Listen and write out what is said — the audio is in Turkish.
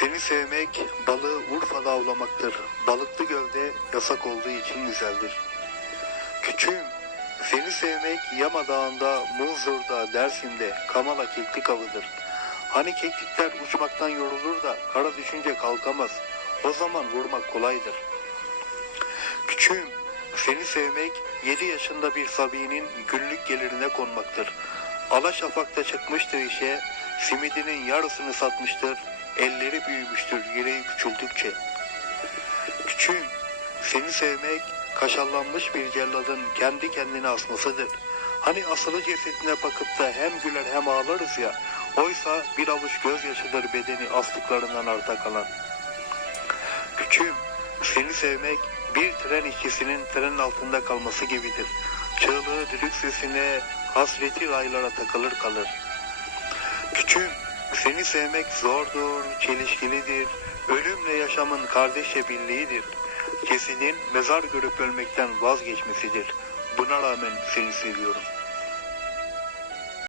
Seni sevmek balığı Urfa'da avlamaktır. Balıklı gölde yasak olduğu için güzeldir. Küçüğüm, seni sevmek Yama Dağı'nda, Munzur'da, Dersim'de Kamala keklik avıdır. Hani keklikler uçmaktan yorulur da kara düşünce kalkamaz. O zaman vurmak kolaydır. Küçüğüm, seni sevmek 7 yaşında bir Sabi'nin günlük gelirine konmaktır. Ala şafakta çıkmıştır işe, simidinin yarısını satmıştır, elleri büyümüştür yüreği küçüldükçe. Küçüğüm, seni sevmek kaşallanmış bir celladın kendi kendine asmasıdır. Hani asılı cesedine bakıp da hem güler hem ağlarız ya, oysa bir avuç gözyaşıdır bedeni astıklarından arta kalan. Küçüğüm, seni sevmek bir tren işçisinin trenin altında kalması gibidir. Çığlığı düdük sesine, hasreti raylara takılır kalır. Küçüğüm, seni sevmek zordur, çelişkilidir. Ölümle yaşamın kardeşçe birliğidir. Cesedin mezar görüp ölmekten vazgeçmesidir. Buna rağmen seni seviyorum.